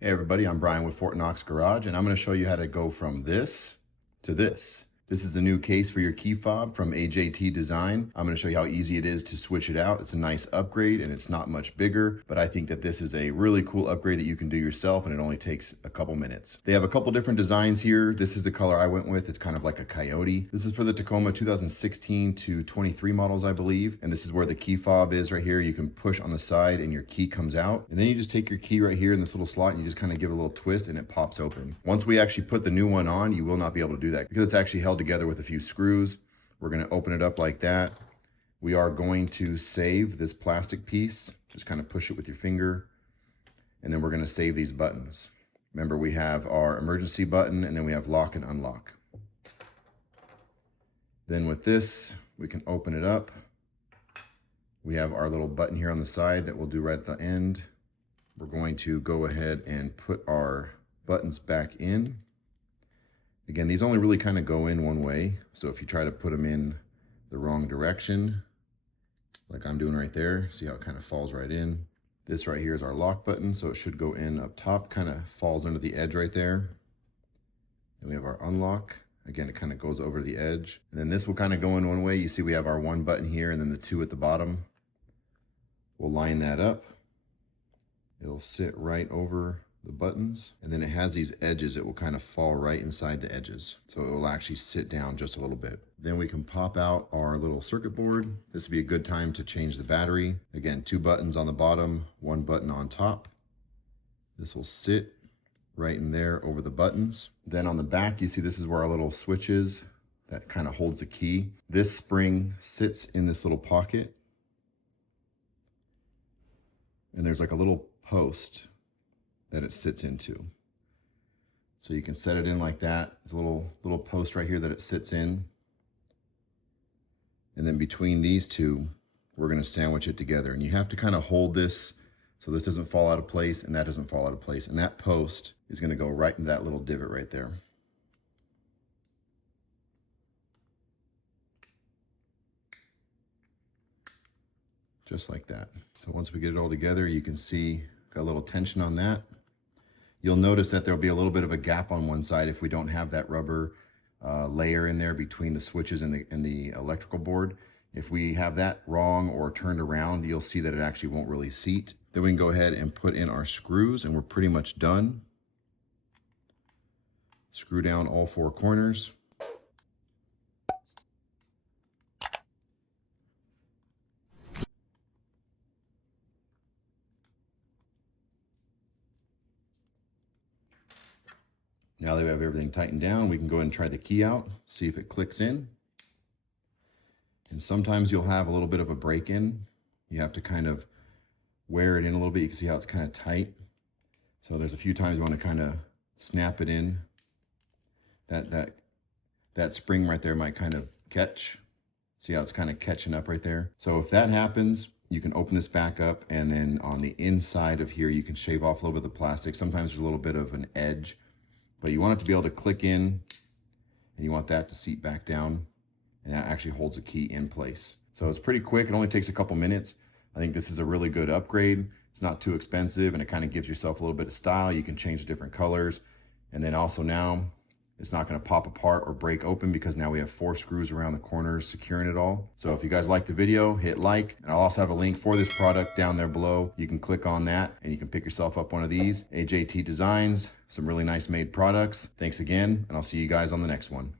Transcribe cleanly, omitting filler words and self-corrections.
Hey everybody, I'm Brian with Fort Knox Garage, and I'm going to show you how to go from this to this. This is the new case for your key fob from AJT Design. I'm going to show you how easy it is to switch it out. It's a nice upgrade and it's not much bigger, but I think that this is a really cool upgrade that you can do yourself and it only takes a couple minutes. They have a couple different designs here. This is the color I went with. It's kind of like a coyote. This is for the Tacoma 2016 to 23 models, I believe. And this is where the key fob is right here. You can push on the side and your key comes out. And then you just take your key right here in this little slot and you just kind of give it a little twist and it pops open. Once we actually put the new one on, you will not be able to do that because it's actually held together with a few screws. We're going to open it up like that. We are going to save this plastic piece. Just kind of push it with your finger. And then we're going to save these buttons. Remember, we have our emergency button and then we have lock and unlock. Then with this, we can open it up. We have our little button here on the side that we'll do right at the end. We're going to go ahead and put our buttons back in. Again, these only really kind of go in one way. So if you try to put them in the wrong direction, like I'm doing right there, see how it kind of falls right in. This right here is our lock button, so it should go in up top, kind of falls under the edge right there. And we have our unlock. Again, it kind of goes over the edge. And then this will kind of go in one way. You see we have our one button here and then the two at the bottom. We'll line that up. It'll sit right over the buttons, and then it has these edges. It will kind of fall right inside the edges, so it will actually sit down just a little bit. Then we can pop out our little circuit board. This would be a good time to change the battery. Again, two buttons on the bottom, one button on top. This will sit right in there over the buttons. Then on the back, you see this is where our little switch is that kind of holds the key. This spring sits in this little pocket, and there's like a little post that it sits into. So you can set it in like that. There's a little post right here that it sits in. And then between these two, we're gonna sandwich it together. And you have to kind of hold this so this doesn't fall out of place and that doesn't fall out of place. And that post is gonna go right in that little divot right there. Just like that. So once we get it all together, you can see got a little tension on that. You'll notice that there'll be a little bit of a gap on one side if we don't have that rubber layer in there between the switches and the electrical board. If we have that wrong or turned around, you'll see that it actually won't really seat. Then we can go ahead and put in our screws and we're pretty much done. Screw down all four corners. Now that we have everything tightened down, we can go ahead and try the key out, see if it clicks in. And sometimes you'll have a little bit of a break in. You have to kind of wear it in a little bit. You can see how it's kind of tight. So there's a few times you want to kind of snap it in. That spring right there might kind of catch. See how it's kind of catching up right there? So if that happens, you can open this back up, and then on the inside of here, you can shave off a little bit of the plastic. Sometimes there's a little bit of an edge, but you want it to be able to click in, and you want that to seat back down, and that actually holds the key in place. So it's pretty quick. It only takes a couple minutes. I think this is a really good upgrade. It's not too expensive, and it kind of gives yourself a little bit of style. You can change the different colors. And then also now, it's not going to pop apart or break open because now we have 4 screws around the corners securing it all. So if you guys like the video, hit like, and I'll also have a link for this product down there below. You can click on that and you can pick yourself up one of these. AJT Designs, some really nice made products. Thanks again, and I'll see you guys on the next one.